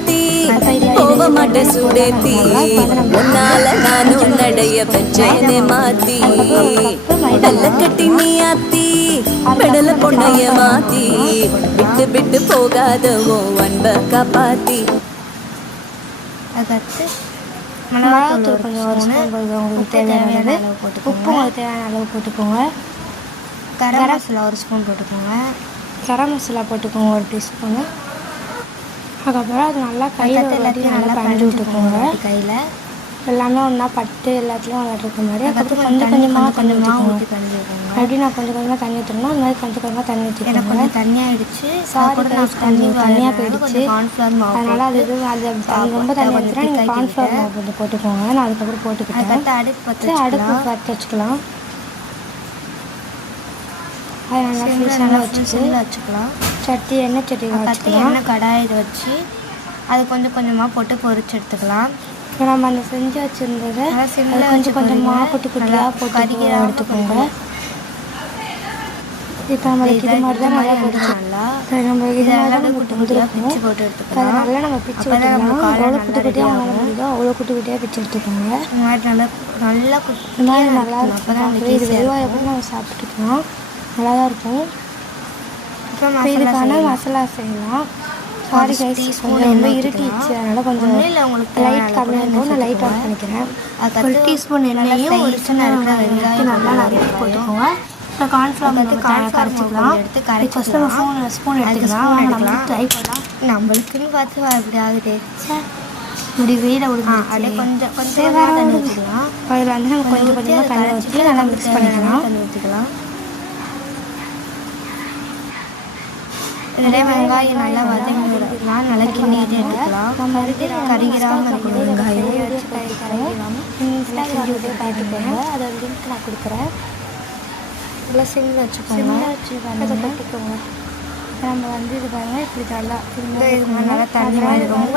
மாத்தி போக மாட்டேன் சூடேத்தி உன்னால நானும் நடைய பஞ்சேனே மாத்தி வெள்ள கட்டி நீ ஆத்தி பெடல பொண்ணைய மாத்தி விட்டு விட்டு போகாதவோ அன்ப காப்பாத்தி. அதுக்கடுத்து மிளகாத்தூள் கொஞ்சம் ஒரு ஸ்பூன் உங்களுக்கு தேவையான அளவு போட்டுக்கோங்க. உப்பு உங்களுக்கு தேவையான அளவு போட்டுக்கோங்க. கரம் மசாலா ஒரு ஸ்பூன் போட்டுக்கோங்க. கரம் மசாலா போட்டுக்கோங்க ஒரு டீஸ்பூனு. அதுக்கப்புறம் அது நல்லா கையில் எல்லாத்தையும் நல்லா பஞ்சு விட்டுக்கோங்க. கையில் எல்லாமே ஒன்றா பட்டு எல்லாத்துலேயும் விளாட்ருக்க மாதிரி. அதுக்கப்புறம் கொஞ்சம் கொஞ்சமாக ஊற்றி கலந்து வைக்கோங்க. அப்படி நான் கொஞ்சம் கொஞ்சமாக தண்ணி ஊற்றணும். அந்த மாதிரி கொஞ்சம் கொஞ்சமாக தண்ணி ஊற்றிக்கோங்க. கொஞ்சம் தண்ணியாகிடுச்சு. தண்ணியாக போயிடுச்சு. அதனால் அது ரொம்ப தண்ணி ஊற்றினா நீங்கள் கார்ன்ஃப்ளவர் மாவு கொஞ்சம் போட்டுக்கோங்க. நான் அதுக்கப்புறம் போட்டுக்கிட்டேன். அடுப்பு பற்ற வச்சுக்கலாம். அது நல்லா வச்சுக்கலாம். சட்டி எண்ணெய் சட்டி வச்சுக்கலாம். எண்ணெய் கடாயில் வச்சு அது கொஞ்சம் கொஞ்சமாக போட்டு பொரிச்சு எடுத்துக்கலாம். இப்போ நம்ம அந்த செஞ்சு வச்சுருந்ததை கொஞ்சம் கொஞ்சமாக குட்டி குட்டியாக போட்டு எடுத்துக்கோங்க. இப்போ நம்மளுக்கு இது மாதிரி தான் நல்லா பொரிச்சு நம்மளுக்கு இது மாதிரி தான் குட்டி குட்டியாக பிச்சு போட்டு எடுத்துக்கலாம். நல்லா நம்ம பிச்சு விட்டுக்கலாம். எவ்வளோ குட்டி குட்டியாக வாங்க முடியுதோ அவ்வளோ குட்டி குட்டியாக பிச்சு எடுத்துக்கோங்க. இந்த மாதிரி நல்லா அப்போ தான் இது வெறுவாய் எப்படி நம்ம சாப்பிட்டுக்கலாம். நல்லா தான் இருக்கும். அப்புறம் இதுக்கான மசாலா செய்யலாம். சாரி கைஸ், கொஞ்சம் ரொம்ப இருட்டிடுச்சு, அதனால் கொஞ்சம் லைட் கம்மியாக இருக்கும். நான் லைட் ஆஃப் பண்ணிக்கிறேன். ஒரு டீஸ்பூன் எண்ணெயும் ஒரு சின்ன வெங்காயம் நல்லா நறுக்கி போட்டுக்கோங்க. அப்புறம் கார்ன்ஃப்ளவர் வந்து கரைச்சிக்கலாம். ஃபஸ்ட்டு நம்ம ஸ்பூன் எடுத்துக்கலாம். நம்ம ட்ரை பண்ணலாம். நம்மளுக்குன்னு பார்த்து அப்படி ஆகுது. இப்படி வீடை விடுங்க. அப்படியே கொஞ்சம் கொஞ்சம் தண்ணி ஊற்றிக்கலாம். அதில் வந்து நம்ம கொஞ்சம் கொஞ்சமாக தண்ணி ஊற்றி நல்லா மிக்ஸ் பண்ணிக்கலாம். தண்ணி ஊற்றிக்கலாம். இதில் வெங்காயம் நல்லா வதங்கிடலாம். நல்லா கிண்டிட்டு எடுத்துக்கலாம். நம்ம கறிகிறாமல் இருக்கணும். வெங்காயம் செஞ்சு விட்டு பார்த்துக்கோங்க. அதை லிங்க் நான் கொடுக்குறேன். நல்லா சிம்மில் வச்சுக்கோங்க. அதை கட்டிக்கோங்க. நம்ம வந்து இது பாருங்கள் இப்படி நல்லா தண்ணி மாதிரி ரொம்ப